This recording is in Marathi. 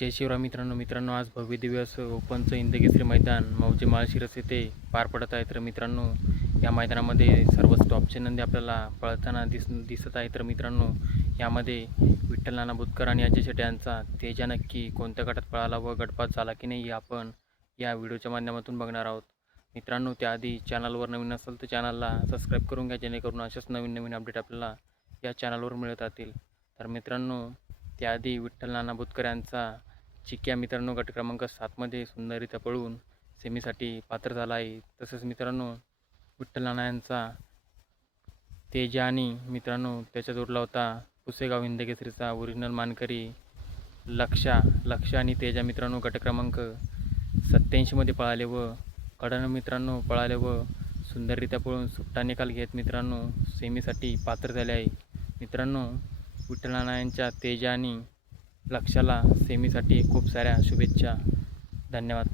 जय शिवराय मित्रांनो आज भव्य दिवस ओपनचं हिंदकेसरी मैदान मौजे माळशिरस येथे पार पडत आहे। तर मित्रांनो या मैदानामध्ये सर्वच टॉपचे नंदी आपल्याला पळताना दिसत आहे। तर मित्रांनो यामध्ये विठ्ठल नाना बुतकर आणि अजय शेट्टी यांचा तेजा नक्की कोणत्या गटात पळाला व गटपास झाला की नाही आपण या व्हिडिओच्या माध्यमातून बघणार आहोत। मित्रांनो त्याआधी चॅनलवर नवीन असेल तर चॅनलला सबस्क्राईब करून घ्या, जेणेकरून अशाच नवीन अपडेट आपल्याला या चॅनलवर मिळत राहतील। तर मित्रांनो त्याआधी विठ्ठल नाना बुतकर यांचा चिक्या मित्रांनो गट क्रमांक 7मध्ये सुंदररित्या पळून सेमीसाठी पात्र झाला आहे। तसेच मित्रांनो विठ्ठल नाना यांचा तेजा आणि मित्रांनो त्याच्या जोडला होता पुसेगाव हिंदकेसरीचा ओरिजिनल मानकरी लक्ष आणि तेजा मित्रांनो गट क्रमांक 87मध्ये पळाले व कडन मित्रांनो पळाले व सुंदररित्या पळून सुट्टा निकाल घेत मित्रांनो सेमीसाठी पात्र झाले आहे। मित्रांनो विठ्ठल नाना यांच्या तेजा आणि लक्षाला सेमीसाठी खूप साऱ्या शुभेच्छा। धन्यवाद।